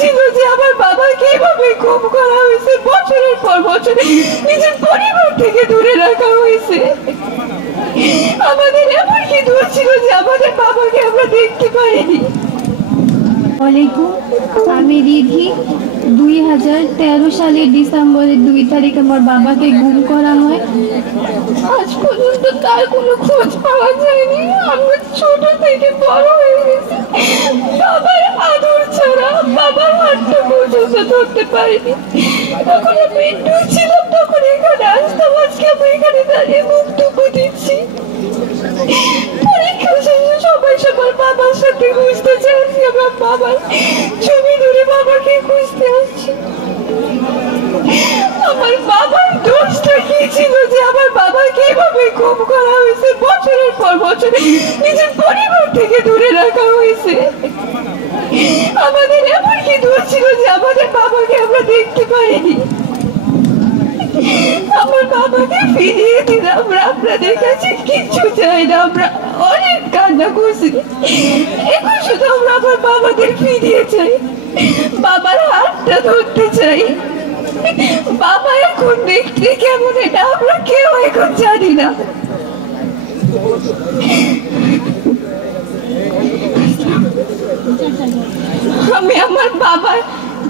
ছিল যে আমার বাবাকে এভাবে গুম করা হয়েছে, বছরের পর বছর নিজের পরিবার থেকে দূরে রাখা হয়েছে। আমাদের এমন কি দোষ ছিল যে আমাদের বাবাকে আমরা দেখতে পারিনি। আমি রিধি। 2013 সালের ডিসেম্বরের 2 তারিখ আমার বাবাকে গুম করা হয়। আজ পর্যন্ত তার কোনো খোঁজ পাওয়া যায়নি। আমরা ছোট থেকে বড় হয়ে গেছি বাবার আদর ছাড়া, বাবার হাতটা পর্যন্ত ধরতে পারিনি। তখন আমি একটু ছিলাম, তখন এখানে আসতাম। আজকে আমি এখানে দাঁড়িয়ে বক্তব্য দিচ্ছি। পরীক্ষা শেষে সবাই সবার বাবার সাথে খুঁজতে চাইছি, আমার বাবার ছবি ধরে বাবাকে খুঁজতে আসছি। আমার বাবার দোষটা কি ছিল যে আমার বাবাকে এভাবে গুম করা হয়েছে, বছরের পর বছর নিজের পরিবার থেকে দূরে রাখা হয়েছে। আমাদের এমন কি দোষ ছিল যে আমাদের বাবাকে আমরা দেখতে পারিনি। আমার বাবাকে ফিরিয়ে দিন, আমরা আপনাদের কাছে কিচ্ছু চাই না। আমরা অনেক কান্না করছি, এখন শুধু আমরা আমার বাবাদের ফিরিয়ে চাই, বাবার হাতটা ধরতে চাই। বাবা এখন দেখতে কেমন এটা আমরা কেউ এখন জানি না। আমি আমার বাবার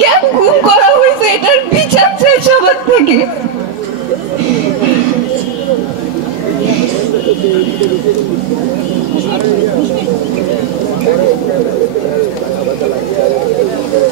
কেন গুম করা হয়েছে এটার বিচার চাই সবার থেকে।